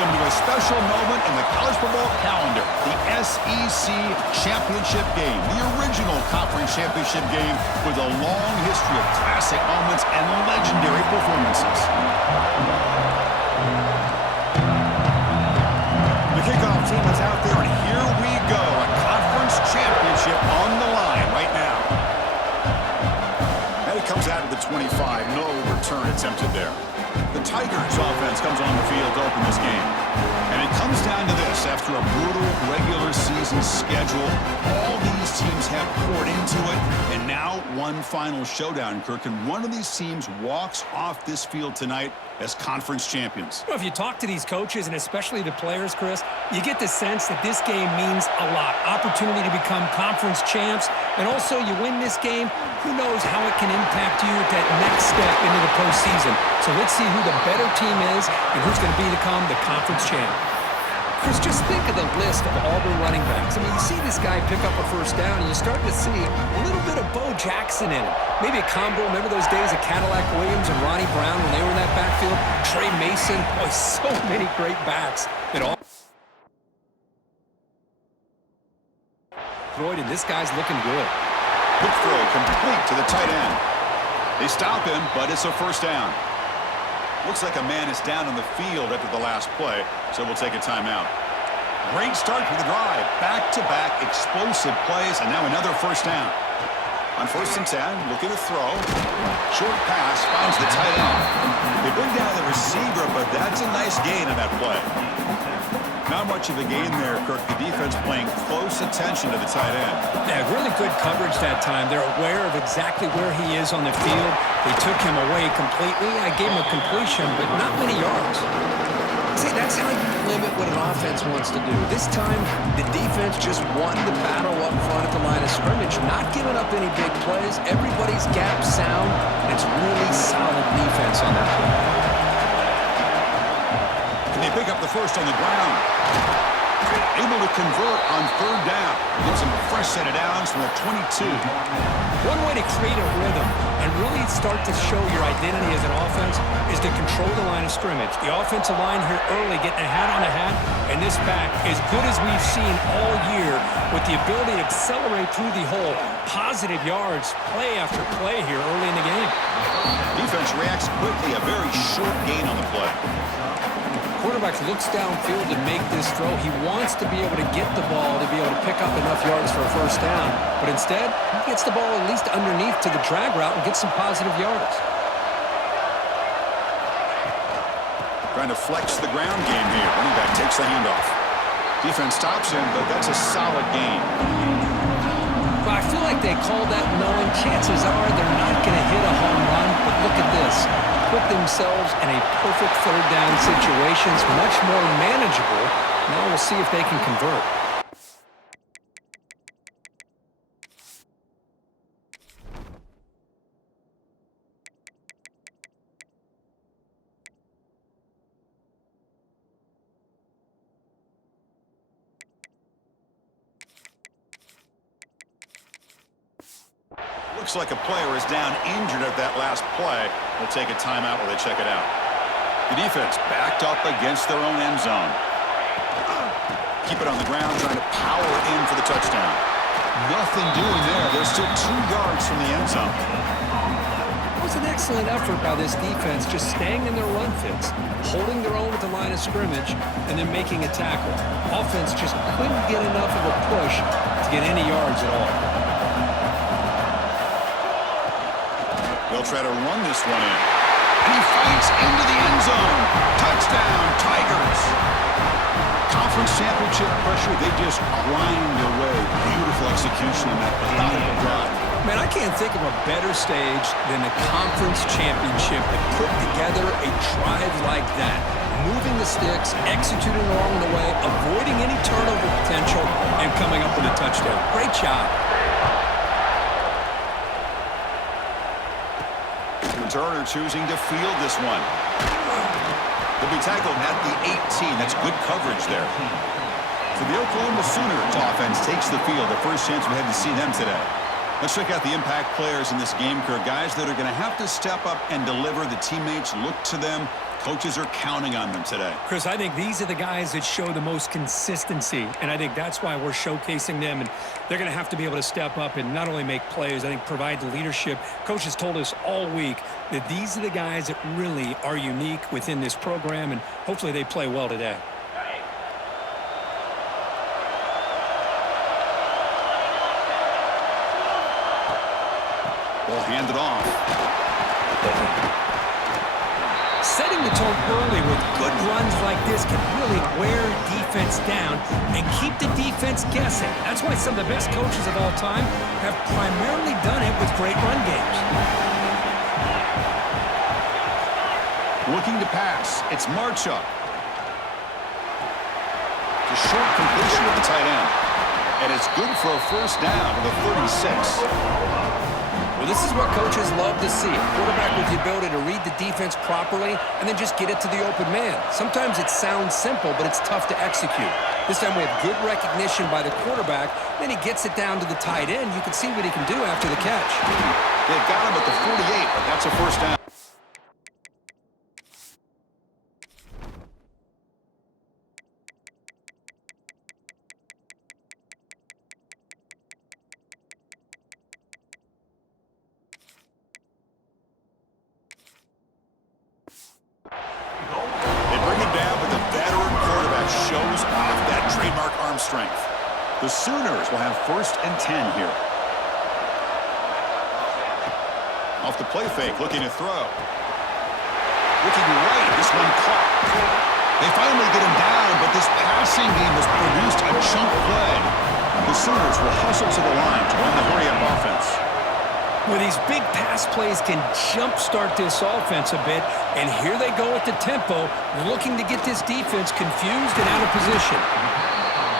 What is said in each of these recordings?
Welcome to a special moment in the college football calendar, the SEC Championship game, the original conference championship game with a long history of classic moments and legendary performances. The kickoff team is out there, and here we go, a conference championship on the line right now. And it comes out of the 25, no return attempted there. The Tigers offense comes on the field to open this game. And it comes down to this. After a brutal regular season schedule, all these teams have poured into it. And now one final showdown, Kirk. And one of these teams walks off this field tonight as conference champions. Well, if you talk to these coaches, and especially the players, Chris, you get the sense that this game means a lot. Opportunity to become conference champs. And also, you win this game, who knows how it can impact you at that next step into the postseason. So let's see who the better team is and who's going to become the conference champ. Chris, just think of the list of Auburn running backs. I mean, you see this guy pick up a first down, and you start to see a little bit of Bo Jackson in it. Maybe a combo. Remember those days of Cadillac Williams and Ronnie Brown when they were in that backfield? Trey Mason. Boy, so many great backs that all. And this guy's looking good. Quick throw complete to the tight end. They stop him, but it's a first down. Looks like a man is down on the field after the last play, so we'll take a timeout. Great start to the drive. Back-to-back explosive plays, and now another first down. On 1st and 10, looking to throw. Short pass finds the tight end. They bring down the receiver, but that's a nice gain on that play. Not much of a gain there, Kirk. The defense paying close attention to the tight end. Yeah, really good coverage that time. They're aware of exactly where he is on the field. They took him away completely. I gave him a completion, but not many yards. See, that's how you limit what an offense wants to do. This time, the defense just won the battle up front at the line of scrimmage, not giving up any big plays. Everybody's gap sound, and it's really solid defense on that play. They pick up the first on the ground. Able to convert on 3rd down. Gives them a fresh set of downs from the 22. One way to create a rhythm and really start to show your identity as an offense is to control the line of scrimmage. The offensive line here early getting a hat on a hat, and this back, as good as we've seen all year, with the ability to accelerate through the hole. Positive yards, play after play here early in the game. Defense reacts quickly. A very short gain on the play. Quarterback looks downfield to make this throw. He wants to be able to get the ball to be able to pick up enough yards for a first down. But instead, he gets the ball at least underneath to the drag route and gets some positive yards. Trying to flex the ground game here. Running back takes the handoff. Defense stops him, but that's a solid gain. Well, I feel like they called that knowing chances are they're not going to hit a home run. But look at this. Put themselves in a perfect 3rd down situation. It's much more manageable. Now we'll see if they can convert. Looks like a player is down injured at that last play. We'll take a timeout while they check it out. The defense backed up against their own end zone. Keep it on the ground, trying to power in for the touchdown. Nothing doing there. They're still 2 yards from the end zone. It was an excellent effort by this defense, just staying in their run fits, holding their own at the line of scrimmage, and then making a tackle. Offense just couldn't get enough of a push to get any yards at all. They'll try to run this one in. And he fights into the end zone. Touchdown, Tigers. Conference championship pressure, they just grind away. Beautiful execution on that methodical drive. Man, I can't think of a better stage than the conference championship to put together a drive like that. Moving the sticks, executing along the way, avoiding any turnover potential, and coming up with a touchdown. Great job. Turner choosing to field this one. They'll be tackled at the 18. That's good coverage there. So the Oklahoma Sooners offense takes the field. The first chance we had to see them today. Let's check out the impact players in this game, Kirk. Guys that are going to have to step up and deliver. The teammates look to them. Coaches are counting on them today. Chris, I think these are the guys that show the most consistency, and I think that's why we're showcasing them, and they're going to have to be able to step up and not only make plays, I think provide the leadership. Coaches told us all week that these are the guys that really are unique within this program, and hopefully they play well today. Ball handed off. Setting the tone early with good runs like this can really wear defense down and keep the defense guessing. That's why some of the best coaches of all time have primarily done it with great run games. Looking to pass. It's Marchuk. A short completion with the tight end. And it's good for a first down to the 36. Well, this is what coaches love to see. A quarterback with the ability to read the defense properly and then just get it to the open man. Sometimes it sounds simple, but it's tough to execute. This time we have good recognition by the quarterback. Then he gets it down to the tight end. You can see what he can do after the catch. They got him at the 48, but that's a first down. Strength. The Sooners will have 1st and 10 here. Off the play fake, looking to throw. Looking right, this one caught. They finally get him down, but this passing game has produced a chunk play. The Sooners will hustle to the line to run the hurry-up offense. Well, these big pass plays can jumpstart this offense a bit, and here they go at the tempo, looking to get this defense confused and out of position.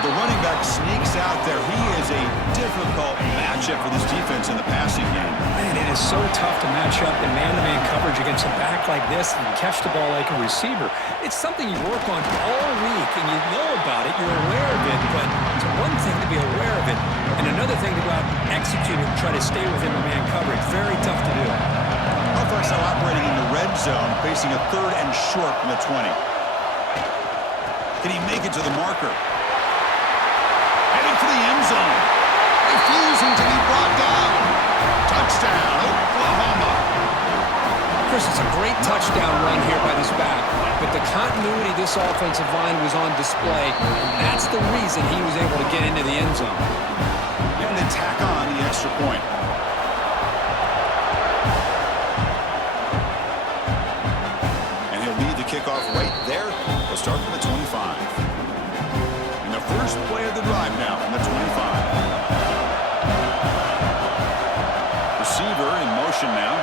The running back sneaks out there. He is a difficult matchup for this defense in the passing game. Man, it is so tough to match up in man-to-man coverage against a back like this and catch the ball like a receiver. It's something you work on all week, and you know about it. You're aware of it, but it's one thing to be aware of it, and another thing to go out and execute and try to stay within the man coverage. Very tough to do. Offense now operating in the red zone, facing a 3rd and short from the 20. Can he make it to the marker? To the end zone, refusing to be brought down. Touchdown, Oklahoma. Chris, it's a great touchdown run here by this back, but the continuity of this offensive line was on display, and that's the reason he was able to get into the end zone. And then tack on the extra point. And he'll lead the kickoff right there. He'll start from the 25. First play of the drive now from the 25. Receiver in motion now.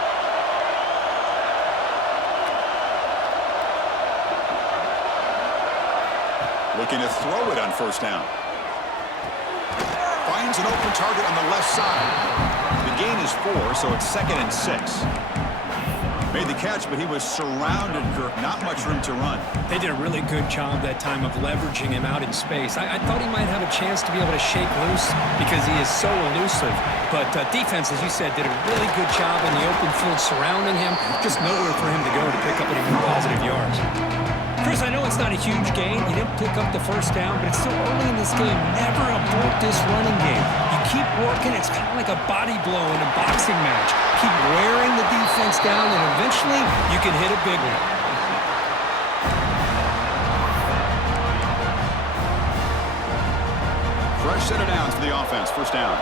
Looking to throw it on first down. Finds an open target on the left side. The gain is 4, so it's 2nd and 6. Made the catch, but he was surrounded, Kirk. Not much room to run. They did a really good job that time of leveraging him out in space. I thought he might have a chance to be able to shake loose because he is so elusive. But defense, as you said, did a really good job in the open field surrounding him. Just nowhere for him to go to pick up any more positive yards. Chris, I know it's not a huge gain. You didn't pick up the first down, but it's still early in this game. Never abort this running game. You keep working. It's kind of like a body blow in a boxing match. Keep wearing the defense down, and eventually you can hit a big one. Fresh set of downs for the offense. First down.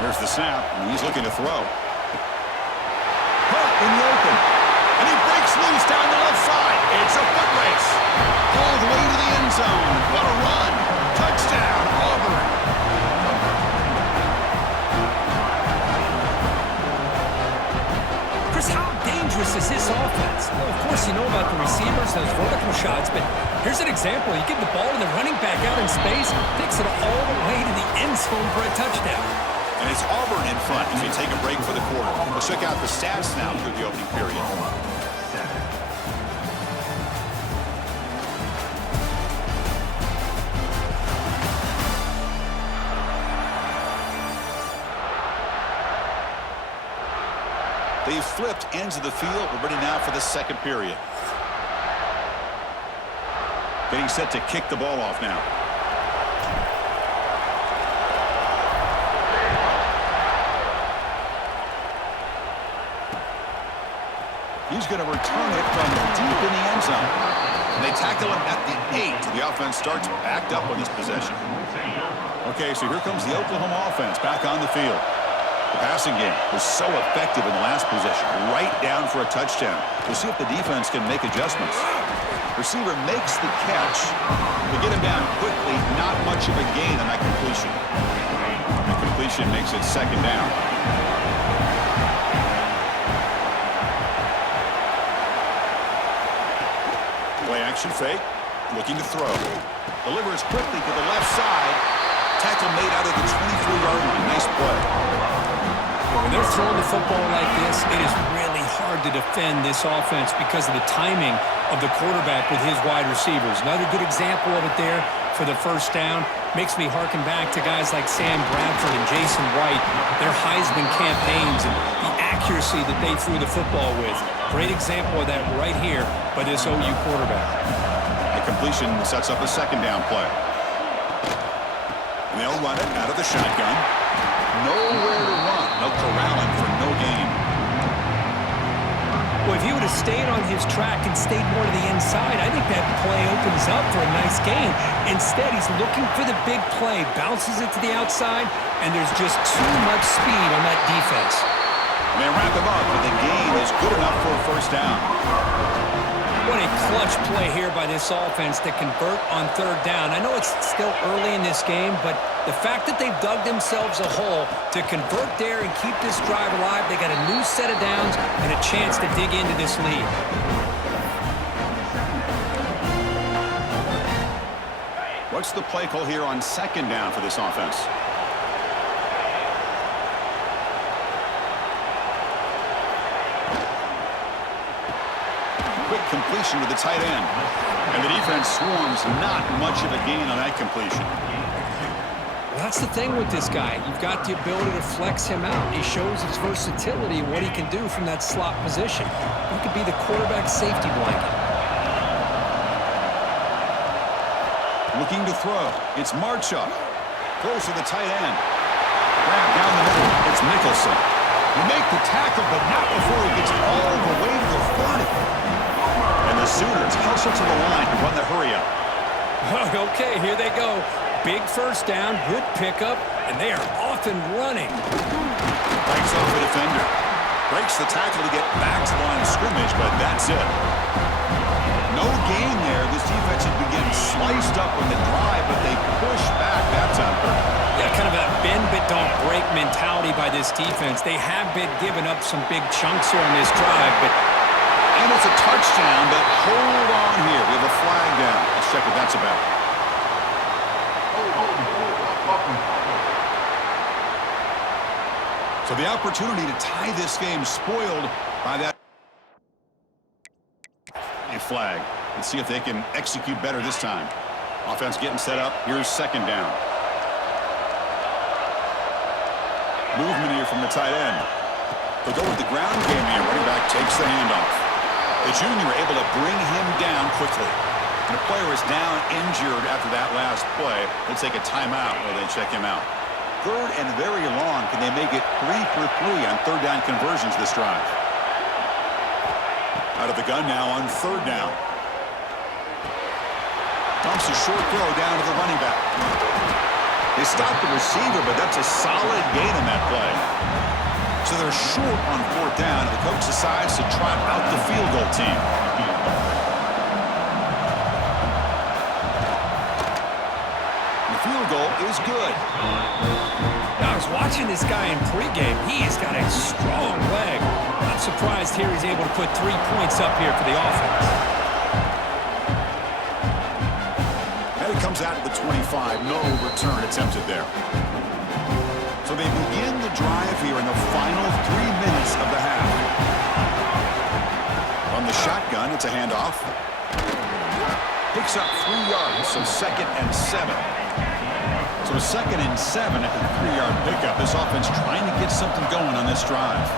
Here's the snap, and he's looking to throw. Caught in the open. And he breaks loose down the left side. It's a foot race. All the way to the end zone. What a run. Touchdown, Auburn. Chris, how dangerous is this offense? Well, of course, you know about the receivers, those vertical shots, but here's an example. You give the ball to the running back out in space, takes it all the way to the end zone for a touchdown. And it's Auburn in front as we take a break for the quarter. We'll check out the stats now through the opening period. They flipped ends of the field. We're ready now for the second period. Getting set to kick the ball off now. He's going to return it from deep in the end zone. And they tackle him at the 8. So the offense starts backed up on this possession. Okay, so here comes the Oklahoma offense back on the field. The passing game was so effective in the last possession, right down for a touchdown. We'll see if the defense can make adjustments. Receiver makes the catch. They get him down quickly. Not much of a gain on that completion. The completion makes it second down. Play action fake. Looking to throw. Delivers quickly to the left side. Tackle made out of the 24-yard line. Nice play. When they're throwing the football like this, it is really hard to defend this offense because of the timing of the quarterback with his wide receivers. Another good example of it there for the first down. Makes me harken back to guys like Sam Bradford and Jason White, their Heisman campaigns and the accuracy that they threw the football with. Great example of that right here by this OU quarterback. The completion sets up a second down play. And they'll run it out of the shotgun. Nowhere to run. No corralling for no gain. Well, if he would have stayed on his track and stayed more to the inside, I think that play opens up for a nice gain. Instead, he's looking for the big play, bounces it to the outside, and there's just too much speed on that defense. And they wrap him up, but the gain is good enough for a first down. What a clutch play here by this offense to convert on third down. I know it's still early in this game, but the fact that they've dug themselves a hole to convert there and keep this drive alive, they got a new set of downs and a chance to dig into this lead. What's the play call here on second down for this offense? Quick completion to the tight end. And the defense swarms. Not much of a gain on that completion. Well, that's the thing with this guy. You've got the ability to flex him out. He shows his versatility and what he can do from that slot position. He could be the quarterback's safety blanket. Looking to throw. It's Marchuk. Throws to the tight end. Grab down the middle. It's Nicholson. He make the tackle, but not before he gets all the way to the 30. And the Sooners hustle to the line to run the hurry up. Okay, here they go. Big first down, good pickup, and they are off and running. Breaks off the defender. Breaks the tackle to get back to the line of scrimmage, but that's it. No gain there. This defense had been getting sliced up on the drive, but they push back that time. Yeah, kind of a bend but don't break mentality by this defense. They have been giving up some big chunks here on this drive, but... And it's a touchdown, but hold on here. We have a flag down. Let's check what that's about. So the opportunity to tie this game spoiled by that flag. Let's see if they can execute better this time. Offense getting set up. Here's second down. Movement here from the tight end. They'll go with the ground game here. Running back takes the handoff. The junior able to bring him down quickly. And a player is down injured after that last play. They'll take a timeout while they check him out. Third and very long. Can they make it 3 for 3 on third down conversions this drive? Out of the gun now on third down. Dumps a short throw down to the running back. They stop the receiver, but that's a solid gain in that play. So they're short on fourth down, and the coach decides to trot out the field goal team. The field goal is good. I was watching this guy in pregame. He has got a strong leg. Not surprised here he's able to put 3 points up here for the offense. And it comes out at the 25. No return attempted there. So they begin the drive here in the final 3 minutes of the half. On the shotgun, it's a handoff. Picks up 3 yards, so 2nd and 7. So 2nd and 7 at the 3-yard pickup. This offense trying to get something going on this drive.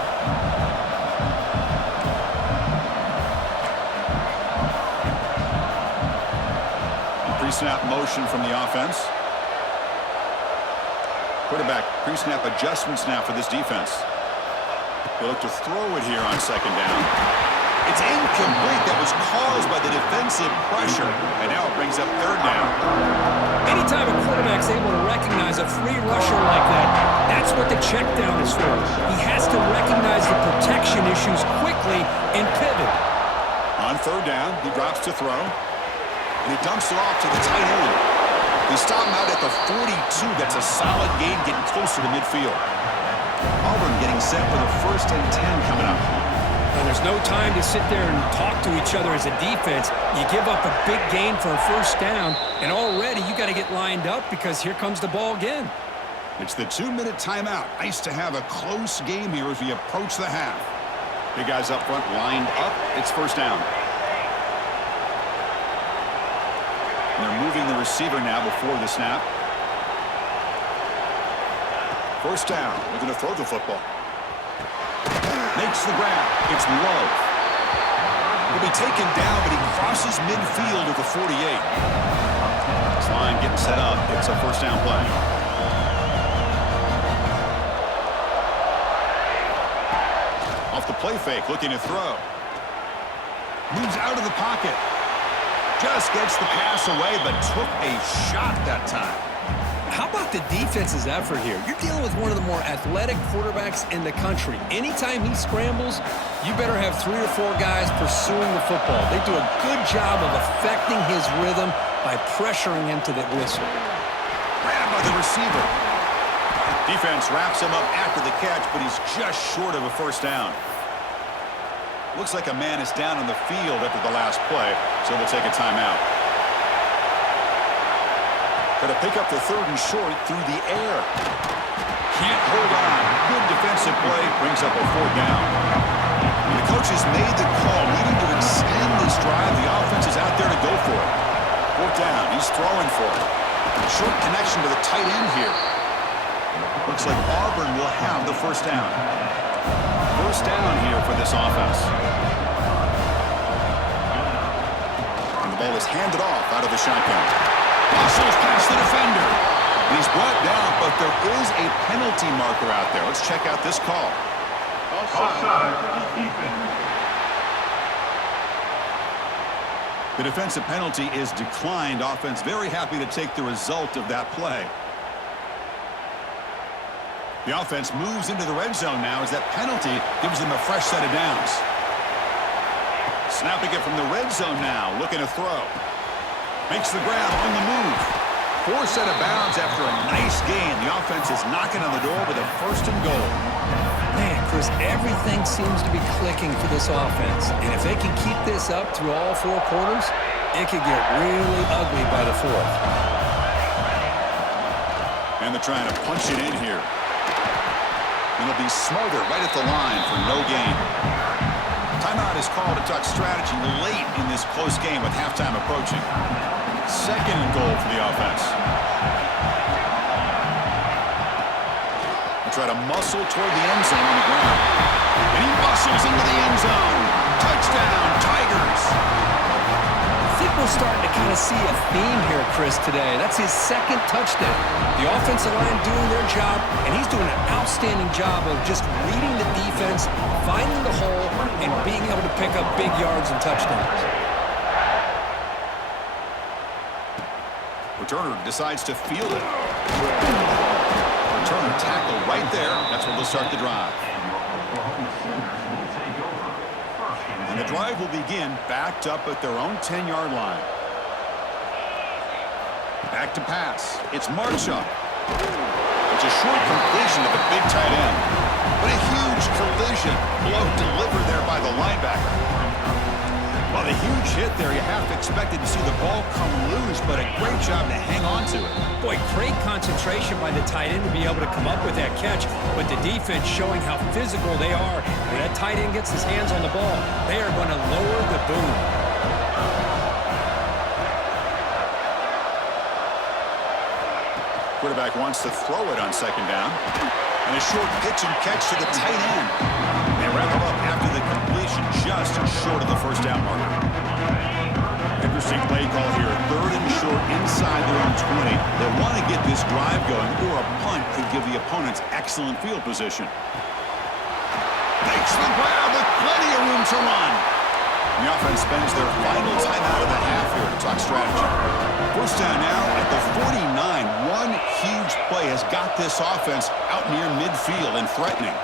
pre-snap motion from the offense. Quarterback pre-snap adjustment snap for this defense. They look to throw it here on second down. It's incomplete. That was caused by the defensive pressure. And now it brings up third down. Anytime a quarterback's able to recognize a free rusher like that, that's what the check down is for. He has to recognize the protection issues quickly and pivot. On third down, he drops to throw. And he dumps it off to the tight end. They stop him out at the 42. That's a solid gain, getting closer to midfield. Auburn getting set for the 1st and 10 coming up. And there's no time to sit there and talk to each other as a defense. You give up a big gain for a 1st down, and already you got to get lined up because here comes the ball again. It's the 2-minute timeout. Nice to have a close game here as we approach the half. Big guys up front lined up. It's 1st down. And they're moving the receiver now before the snap. 1st down. They're going to throw the football. Makes the grab. It's low. He'll be taken down, but he crosses midfield at the 48. This line getting set up. It's a 1st down play. Off the play fake, looking to throw. Moves out of the pocket. Just gets the pass away, but took a shot that time. How about the defense's effort here? You're dealing with one of the more athletic quarterbacks in the country. Anytime he scrambles, you better have 3 or 4 guys pursuing the football. They do a good job of affecting his rhythm by pressuring him to the whistle. Grabbed by the receiver. Defense wraps him up after the catch, but he's just short of a 1st down. Looks like a man is down on the field after the last play, so we'll take a timeout. Going to pick up the 3rd and short through the air. Can't hold on. Good defensive play. Brings up a 4th down. And the coach has made the call, needing to extend this drive. The offense is out there to go for it. 4th down. He's throwing for it. Short connection to the tight end here. Looks like Auburn will have the 1st down. 1st down here for this offense. And the ball is handed off out of the shotgun. Muscles past the defender. He's brought down, but there is a penalty marker out there. Let's check out this call. Offside. The defensive penalty is declined. Offense very happy to take the result of that play. The offense moves into the red zone now as that penalty gives them a fresh set of downs. Snapping it from the red zone now, looking to throw. Makes the grab on the move. 4 set of bounds after a nice gain. The offense is knocking on the door with a 1st and goal. Man, Chris, everything seems to be clicking for this offense. And if they can keep this up through all 4 quarters, it could get really ugly by the 4th. And they're trying to punch it in here. And it'll be smothered right at the line for no gain. Timeout is called to talk strategy late in this close game with halftime approaching. 2nd and goal for the offense. They try to muscle toward the end zone on the ground. And he muscles into the end zone. Touchdown, Tigers. I think we're starting to kind of see a theme here, Chris, today. That's his 2nd touchdown. The offensive line doing their job, and he's doing an outstanding job of just reading the defense, finding the hole, and being able to pick up big yards and touchdowns. Returner decides to field it. Returner tackle right there. That's where they'll start the drive. And the drive will begin backed up at their own 10-yard line. Back to pass. It's Marshall. It's a short completion of the big tight end. But a huge collision blow delivered there by the linebacker. Well, the huge hit there, you half expected to see the ball come loose, but a great job to hang on to it. Boy, great concentration by the tight end to be able to come up with that catch, but the defense showing how physical they are. When that tight end gets his hands on the ball, they are going to lower the boom. Quarterback wants to throw it on 2nd down. And a short pitch and catch to the tight end. They wrap him up after the completion, just short of the 1st down marker. Interesting play call here. 3rd and short inside their own 20. They want to get this drive going, or a punt could give the opponents excellent field position. Makes the grab with plenty of room to run. The offense spends their final timeout of the half here to talk strategy. First down now at the 49. One huge play has got this offense out near midfield and threatening.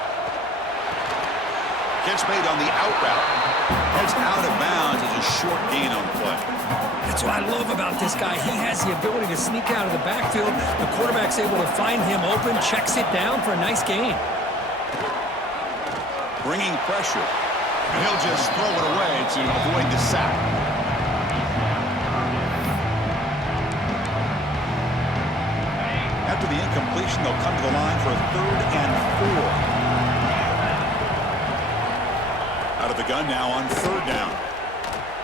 Catch made on the out route. Heads out of bounds as a short gain on the play. That's what I love about this guy. He has the ability to sneak out of the backfield. The quarterback's able to find him open, checks it down for a nice gain. Bringing pressure. And he'll just throw it away to avoid the sack. After the incompletion, they'll come to the line for a 3rd and 4. Out of the gun now on 3rd down.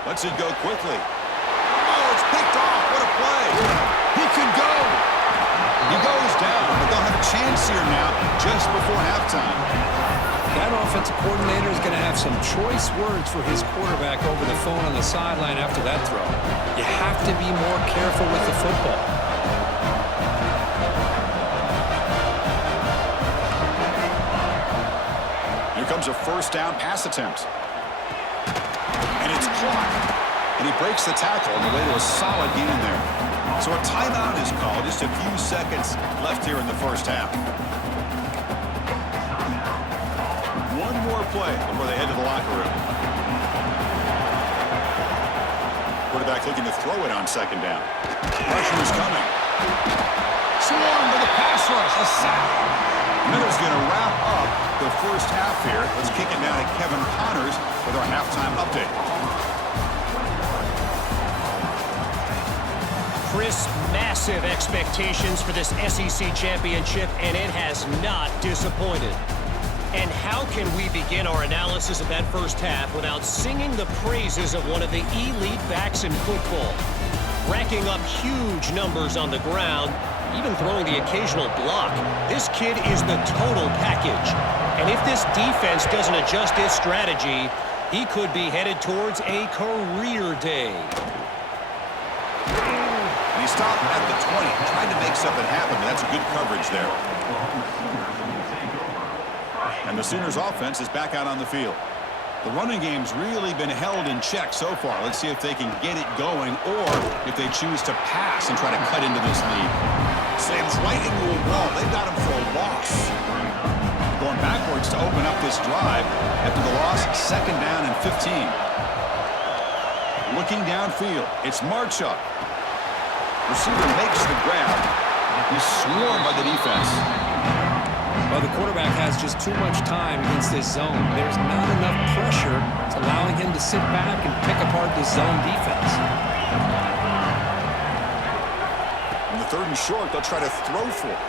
Lets it go quickly. Oh, it's picked off. What a play. He can go. He goes down, but they'll have a chance here now just before halftime. That offensive coordinator is going to have some choice words for his quarterback over the phone on the sideline after that throw. You have to be more careful with the football. Here comes a 1st down pass attempt. And it's caught. And he breaks the tackle on the way to a solid gain there. So a timeout is called. Just a few seconds left here in the first half. One more play before they head to the locker room. Quarterback looking to throw it on 2nd down. Pressure is coming. Swarm to the pass rush. A sack. Miller's going to wrap up the first half here. Let's kick it down to Kevin Connors with our halftime update. Chris, massive expectations for this SEC championship, and it has not disappointed. And how can we begin our analysis of that first half without singing the praises of one of the elite backs in football? Racking up huge numbers on the ground, even throwing the occasional block. This kid is the total package. And if this defense doesn't adjust its strategy, he could be headed towards a career day. And he stopped at the 20, trying to make something happen, but that's good coverage there. And the Sooners offense is back out on the field. The running game's really been held in check so far. Let's see if they can get it going or if they choose to pass and try to cut into this lead. Slams right into a wall. They've got him for a loss. Going backwards to open up this drive. After the loss, 2nd down and 15. Looking downfield. It's Marchuk. Receiver makes the grab. He's swarmed by the defense. Well, the quarterback has just too much time against this zone. There's not enough pressure. It's allowing him to sit back and pick apart the zone defense. On the 3rd and short, they'll try to throw for it.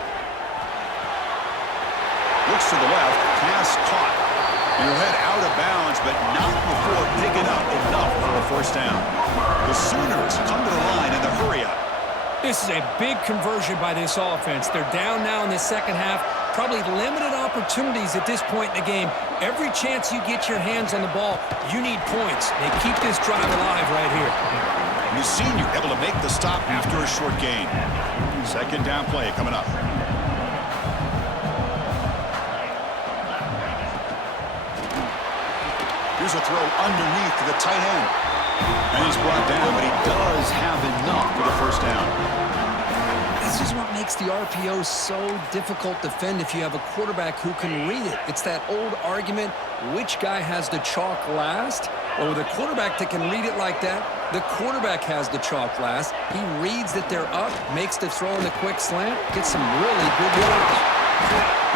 Looks to the left. Pass caught. And he'll head out of bounds, but not before picking up enough for a 1st down. The Sooners come to the line in the hurry-up. This is a big conversion by this offense. They're down now in the 2nd half. Probably limited opportunities at this point in the game. Every chance you get your hands on the ball, you need points. They keep this drive alive right here. The senior able to make the stop after a short gain. 2nd down play coming up. Here's a throw underneath to the tight end. And he's brought down, but he does have enough for the 1st down. This is what makes the RPO so difficult to defend if you have a quarterback who can read it. It's that old argument, which guy has the chalk last? Well, with a quarterback that can read it like that, the quarterback has the chalk last. He reads that they're up, makes the throw in the quick slant, gets some really good yards.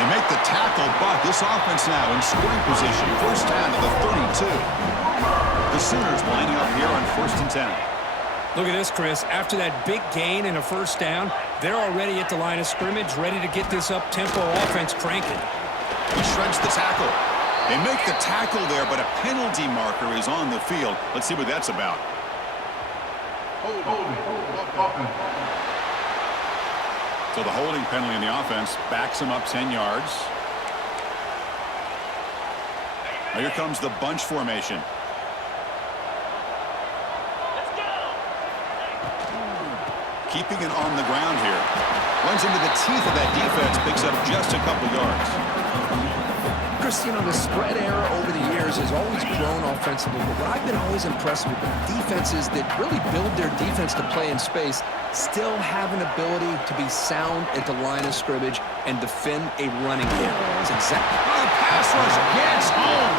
They make the tackle, but this offense now in scoring position. 1st down to the 32. The Sooners lining up here on 1st and 10. Look at this, Chris. After that big gain and a 1st down, they're already at the line of scrimmage, ready to get this up-tempo offense cranking. He shreds the tackle. They make the tackle there, but a penalty marker is on the field. Let's see what that's about. So the holding penalty in the offense backs him up 10 yards. Now here comes the bunch formation. keeping it on the ground here. Runs into the teeth of that defense, picks up just a couple yards. Chris, you know, the spread era over the years has always grown offensively, but what I've been always impressed with defenses that really build their defense to play in space still have an ability to be sound at the line of scrimmage and defend a running game. It's exactly. The pass rush gets home.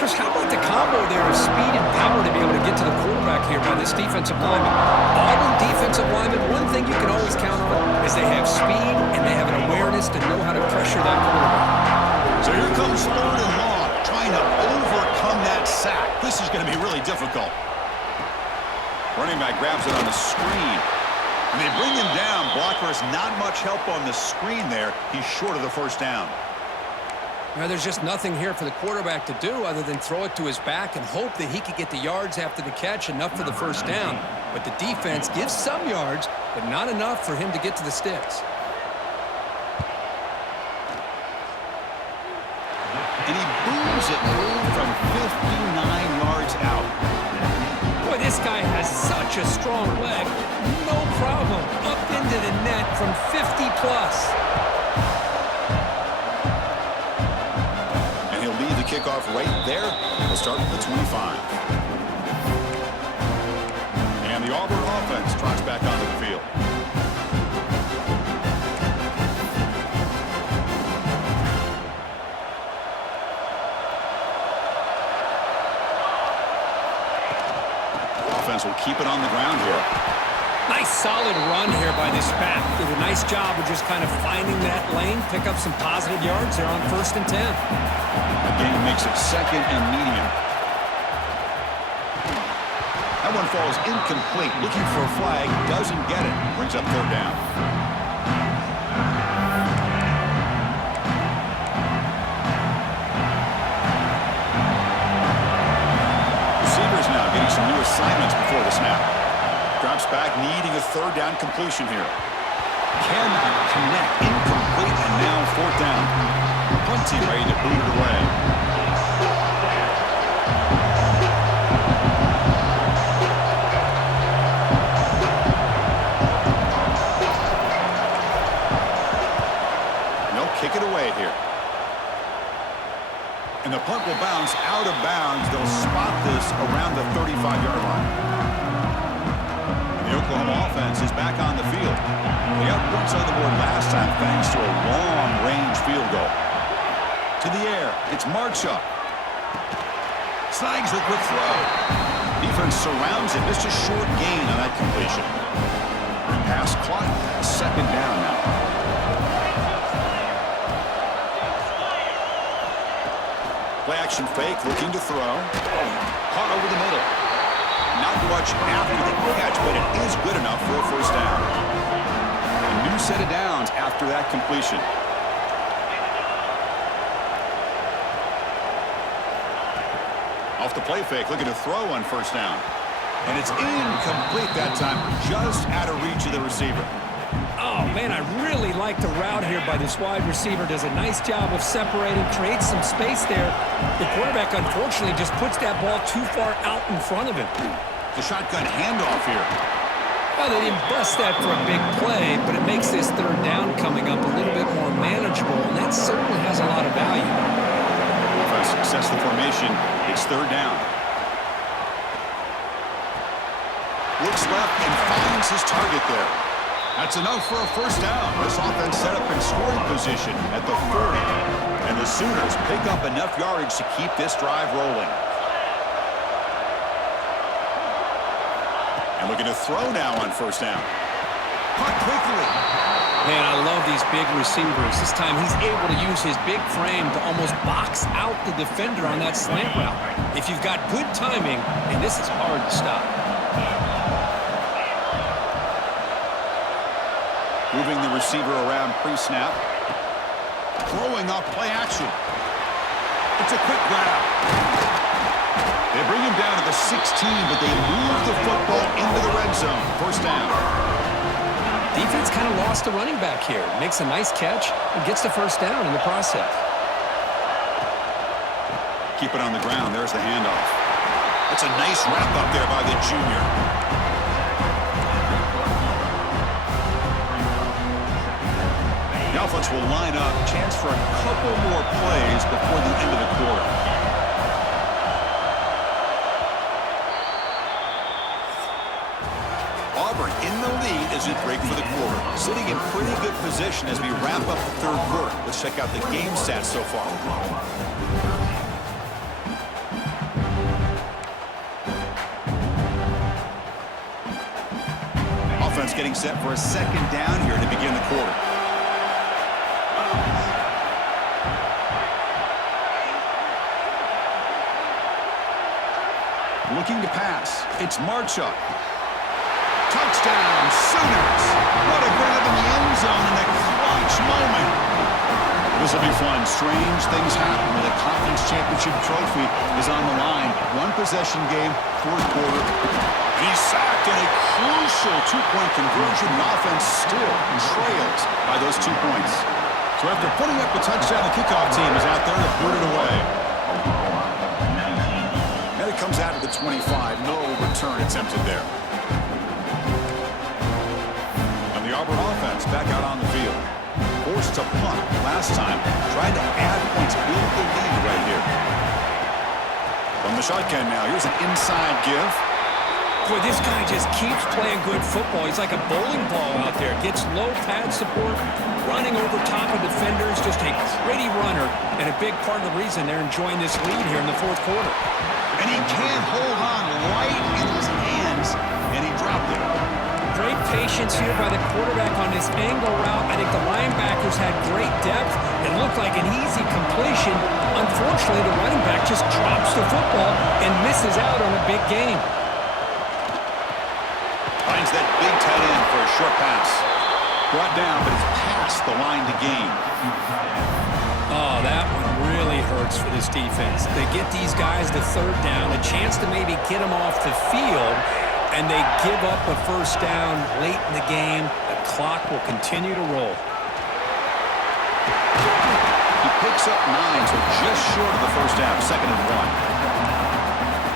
Chris, how about the combo there of speed and power to be able to get to the quarterback here by this defensive lineman? Auburn defensive lineman, one thing you can always count on is they have speed and they have an awareness to know how to pressure that quarterback. So here comes 3rd and long, trying to overcome that sack. This is going to be really difficult. Running back grabs it on the screen. And they bring him down. Blocker has not much help on the screen there. He's short of the first down. Now, there's just nothing here for the quarterback to do other than throw it to his back and hope that he could get the yards after the catch, enough for the first down. But the defense gives some yards, but not enough for him to get to the sticks. And he booms it from 59 yards out. Boy, this guy has such a strong leg. No problem. Up into the net from 50+. And he'll leave the kickoff right there. We'll start at the 25. And the Auburn offense trots back onto the field. Offense will keep it on the ground here. Nice solid run here by this back. Did a nice job of just kind of finding that lane, pick up some positive yards there on 1st and 10. Again, makes it 2nd and medium. That one falls incomplete. Looking for a flag, doesn't get it. Brings up 3rd down. Receivers now getting some new assignments before the snap. Drops back, needing a 3rd down completion here. Cannot connect, incomplete, and now 4th down. Punt team ready to boot it away. They'll kick it away here. And the punt will bounce out of bounds. They'll spot this around the 35-yard line. The Oklahoma offense is back on the field. They got points on the board last time thanks to a long-range field goal. To the air, it's Marchuk. Snags the quick throw. Defense surrounds him. Just a short gain on that completion. Pass clock, 2nd down now. Play action fake, looking to throw. Caught over the middle. Not much after the catch, but it is good enough for a 1st down. A new set of downs after that completion. Off the play fake, looking to throw on 1st down. And it's incomplete that time, just out of reach of the receiver. Oh, man, I really like the route here by this wide receiver. Does a nice job of separating, creates some space there. The quarterback, unfortunately, just puts that ball too far out in front of him. The shotgun handoff here. Well, they didn't bust that for a big play, but it makes this 3rd down coming up a little bit more manageable, and that certainly has a lot of value. If I success the formation, it's 3rd down. Looks left and finds his target there. That's enough for a 1st down. This offense set up in scoring position at the 40. And the Sooners pick up enough yardage to keep this drive rolling. And looking to throw now on 1st down. Caught quickly. Man, I love these big receivers. This time he's able to use his big frame to almost box out the defender on that slant route. If you've got good timing, and this is hard to stop. Moving the receiver around pre-snap. Throwing up play action. It's a quick grab. They bring him down to the 16, but they move the football into the red zone. 1st down. Defense kind of lost the running back here. Makes a nice catch and gets the 1st down in the process. Keep it on the ground. There's the handoff. That's a nice wrap up there by the junior. The offense will line up. Chance for a couple more plays before the end of the quarter. Auburn in the lead as we break for the quarter. Sitting in pretty good position as we wrap up the third quarter. Let's check out the game stats so far. Offense getting set for a second down here to begin the quarter. Looking to pass. It's Marchuk. Touchdown, Sooners. What a grab in the end zone in a clutch moment. This will be fun. Strange things happen when the conference championship trophy is on the line. One possession game, fourth quarter. He's sacked in a crucial two-point conversion. The offense still trails by those 2 points. So after putting up the touchdown, the kickoff team is out there to boot it away. And it comes out to the 25. No return attempted there. And the Auburn offense back out on the field. Forced to punt last time. Tried to add points, build the lead right here. From the shotgun now, here's an inside give. Boy, this guy just keeps playing good football. He's like a bowling ball out there. Gets low pad support, running over top of defenders. Just a pretty runner, and a big part of the reason they're enjoying this lead here in the fourth quarter. And he can't hold on right in his hands, and he dropped it. Great patience here by the quarterback on this angle route. I think the linebackers had great depth. It looked like an easy completion. Unfortunately, the running back just drops the football and misses out on a big game. Finds that big tight end for a short pass. Brought down, but it's past the line to gain. Oh, that one really hurts for this defense. They get these guys to third down, a chance to maybe get them off the field, and they give up a first down late in the game. The clock will continue to roll. He picks up 9, so just short of the first down, 2nd and 1.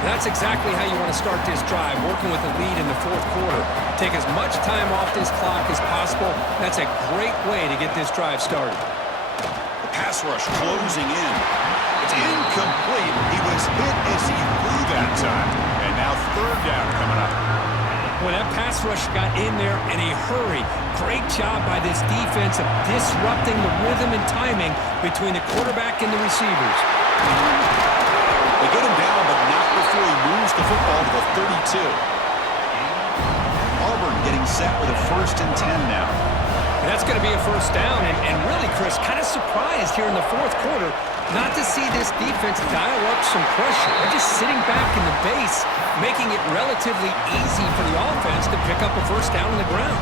That's exactly how you want to start this drive, working with the lead in the fourth quarter. Take as much time off this clock as possible. That's a great way to get this drive started. The pass rush closing in. It's incomplete. He was hit as he threw that time. And now third down coming up. Well, that pass rush got in there in a hurry. Great job by this defense of disrupting the rhythm and timing between the quarterback and the receivers. They get him down, but not before he moves the football to the 32. Auburn getting set with a 1st and 10 now. That's going to be a first down, and really, Chris, kind of surprised here in the fourth quarter not to see this defense dial up some pressure. They're just sitting back in the base, making it relatively easy for the offense to pick up a first down on the ground.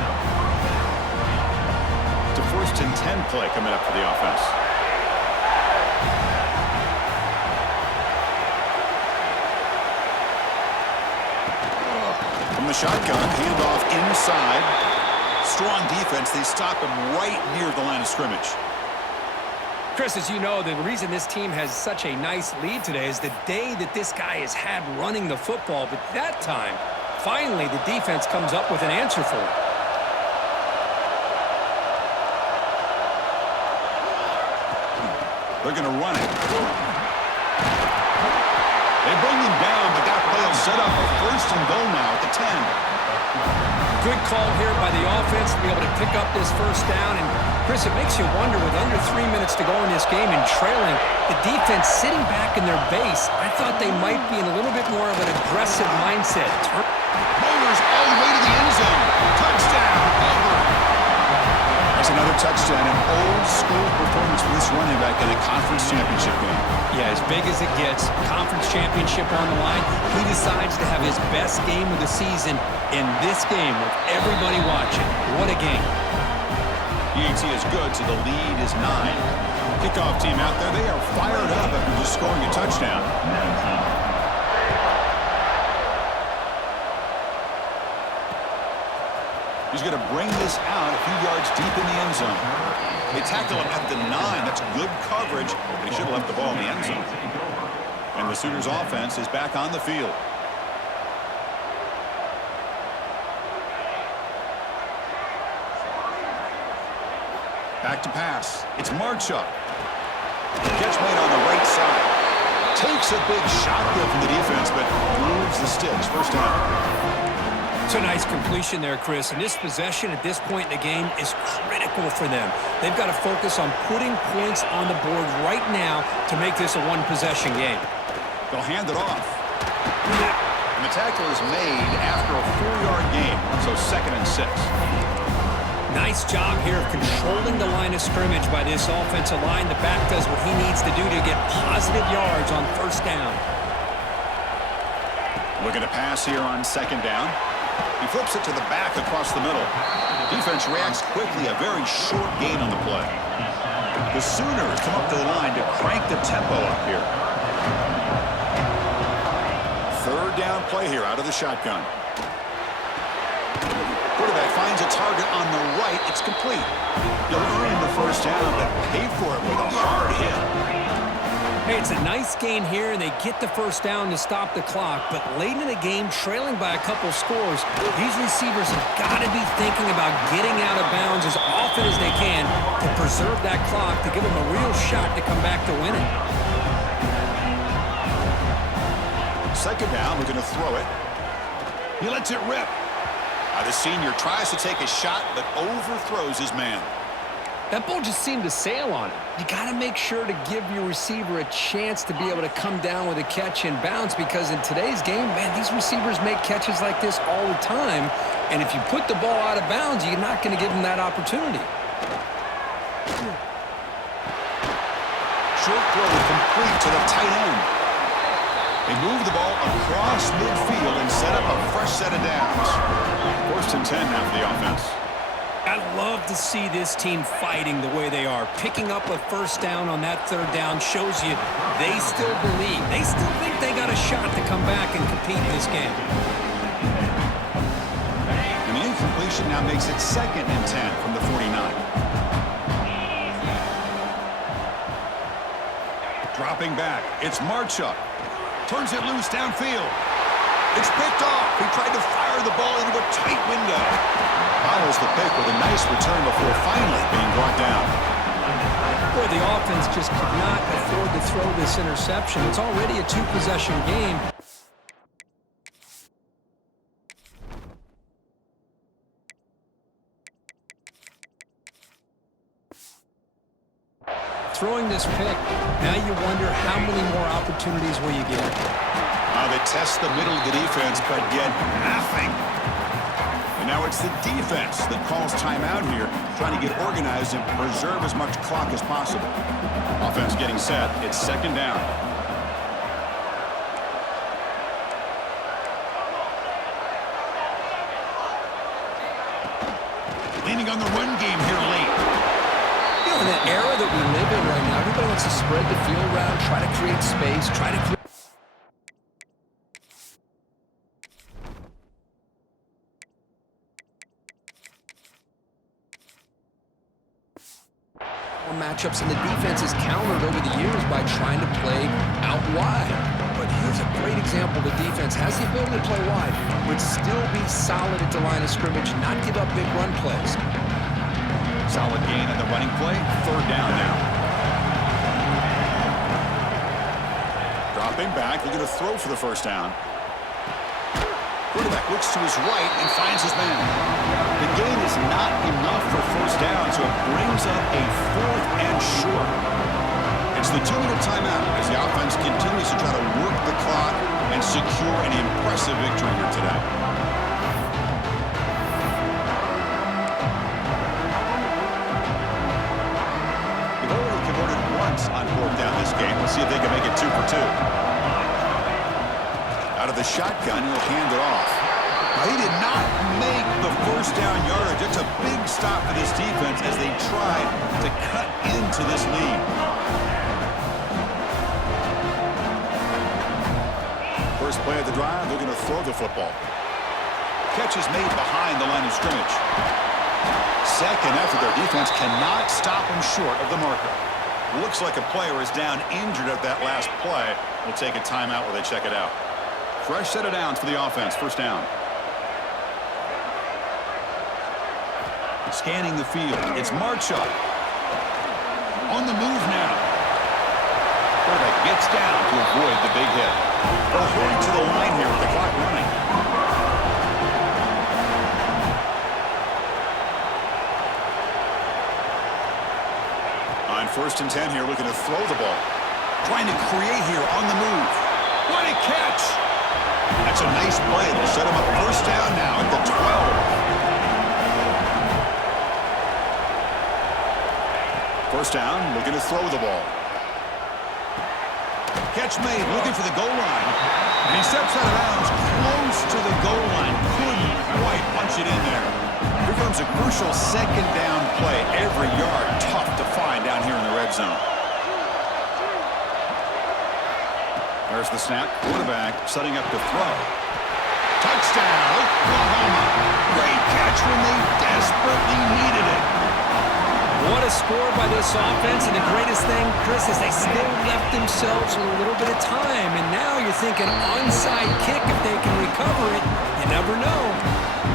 It's a 1st and 10 play coming up for the offense. From the shotgun, handoff inside. Strong defense. They stop him right near the line of scrimmage. Chris, as you know, the reason this team has such a nice lead today is the day that this guy has had running the football. But that time, finally, the defense comes up with an answer for him. They're going to run it. They bring him down, but that play will set up a 1st and goal now at the 10. Good call here by the offense to be able to pick up this first down. And, Chris, it makes you wonder, with under 3 minutes to go in this game and trailing, the defense sitting back in their base, I thought they might be in a little bit more of an aggressive mindset. Motors all the way to the end zone. Touchdown, Auburn. That's another touchdown, an old-school performance for this running back in a conference championship game. Yeah, as big as it gets, conference championship on the line, he decides to have his best game of the season in this game with everybody watching. What a game. EAT is good, so the lead is 9. Kickoff team out there, they are fired up after just scoring a touchdown. He's going to bring this out a few yards deep in the end zone. They tackle him at the 9. That's good coverage. They should have left the ball in the end zone. And the Sooners offense is back on the field. Back to pass. It's Marchup. Catch made on the right side. Takes a big shot there from the defense, but moves the sticks. First down. It's a nice completion there, Chris. And this possession at this point in the game is critical for them. They've got to focus on putting points on the board right now to make this a one-possession game. They'll hand it off. And the tackle is made after a 4-yard gain, so 2nd and 6. Nice job here of controlling the line of scrimmage by this offensive line. The back does what he needs to do to get positive yards on first down. Looking to pass here on 2nd down. He flips it to the back across the middle. Defense reacts quickly, a very short gain on the play. The Sooners come up to the line to crank the tempo up here. 3rd down play here out of the shotgun. Quarterback finds a target on the right. It's complete. He'll earn the first down, but pay for it with a hard hit. Hey, it's a nice gain here, and they get the first down to stop the clock. But late in the game, trailing by a couple scores, these receivers have got to be thinking about getting out of bounds as often as they can to preserve that clock, to give them a real shot to come back to win it. 2nd down, we're going to throw it. He lets it rip. The senior tries to take a shot, but overthrows his man. That ball just seemed to sail on him. You got to make sure to give your receiver a chance to be able to come down with a catch and bounce, because in today's game, man, these receivers make catches like this all the time. And if you put the ball out of bounds, you're not going to give them that opportunity. Short throw complete to the tight end. They move the ball across midfield and set up a fresh set of downs. 1st and 10 now for the offense. I love to see this team fighting the way they are. Picking up a first down on that 3rd down shows you they still believe. They still think they got a shot to come back and compete in this game. And the incompletion now makes it 2nd and 10 from the 49. Dropping back. It's Marchup. Turns it loose downfield. It's picked off. He tried to fire the ball into a tight window. Follows the pick with a nice return before finally being brought down. Boy, the offense just could not afford to throw this interception. It's already a 2-possession game. Throwing this pick, now you wonder how many more opportunities will you get. They test the middle of the defense, but get nothing. And now it's the defense that calls timeout here, trying to get organized and preserve as much clock as possible. Offense getting set. It's 2nd down. Leaning on the run game here late. You know, in the era that we live in right now, everybody wants to spread the field around, try to create space, try to create... matchups, and the defense is countered over the years by trying to play out wide. But here's a great example. The defense has the ability to play wide, but still be solid at the line of scrimmage, not give up big run plays. Solid gain on the running play. 3rd down now. Dropping back, looking to throw for the first down. Quarterback looks to his right and finds his man. The gain is not enough for first down, so it brings up a 4th and short. It's the 2-minute timeout as the offense continues to try to work the clock and secure an impressive victory here today. They've already converted once on 4th down this game. Let's see if they can make it 2 for 2. Out of the shotgun, he'll hand it off. Now, he did not make the first down yardage. It's a big stop for this defense as they tried to cut into this lead. First play of the drive, they're going to throw the football. Catch is made behind the line of scrimmage. 2nd effort, their defense cannot stop him short of the marker. Looks like a player is down injured at that last play. We'll take a timeout while they check it out. Fresh set of downs for the offense. First down. Scanning the field. It's Marchup. on the move now. Quarterback gets down to avoid the big hit. They'll hurry to the line here with the clock running. On 1st and 10 here, looking to throw the ball. Trying to create here on the move. What a catch! That's a nice play. They'll set him up 1st down now at the 12. 1st down, looking to throw the ball. Catch made, looking for the goal line. And he steps out of bounds close to the goal line. Couldn't quite punch it in there. Here comes a crucial 2nd down play. Every yard tough to find down here in the red zone. There's the snap. Quarterback setting up to throw. Touchdown, Oklahoma. Great catch when they desperately needed it. What a score by this offense, and the greatest thing, Chris, is they still left themselves a little bit of time, and now you're thinking onside kick if they can recover it. You never know.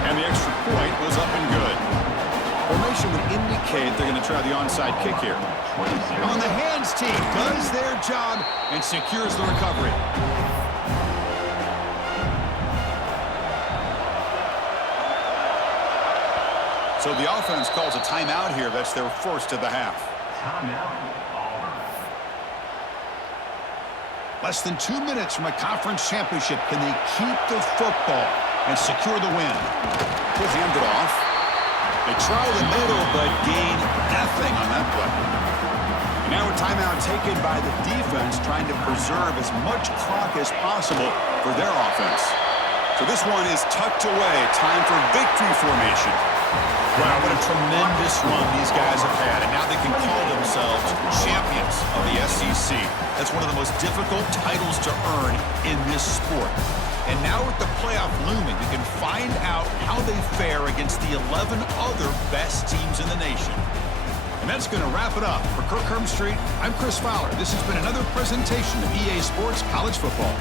And the extra point was up and good. Formation would indicate they're going to try the onside kick here. On the hands team does their job and secures the recovery. So the offense calls a timeout here. That's their 1st of the half. Timeout, Auburn. Less than 2 minutes from a conference championship. Can they keep the football and secure the win? He'll hand it off. They try the middle, but gain nothing on that play. And now a timeout taken by the defense, trying to preserve as much clock as possible for their offense. So this one is tucked away. Time for victory formation. Wow, what a tremendous run these guys have had, and now they can call themselves champions of the SEC. That's one of the most difficult titles to earn in this sport. And now with the playoff looming, we can find out how they fare against the 11 other best teams in the nation. And that's going to wrap it up. For Kirk Herbstreit, I'm Chris Fowler. This has been another presentation of EA Sports College Football.